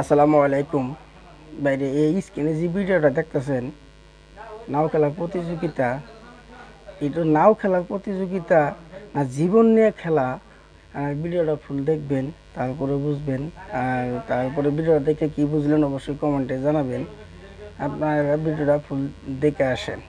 আসসালামু আলাইকুম। বাইরে এই স্ক্রিনে যে ভিডিওটা দেখতেছেন, নাও খেলার প্রতিযোগিতা, এটা নাও খেলার প্রতিযোগিতা না জীবন নিয়ে খেলা? আর ভিডিওটা ফুল দেখবেন, তারপরে বুঝবেন। আর তারপরে ভিডিওটা দেখে কি বুঝলেন অবশ্যই কমেন্টে জানাবেন। আপনারা ভিডিওটা ফুল দেখে আসেন।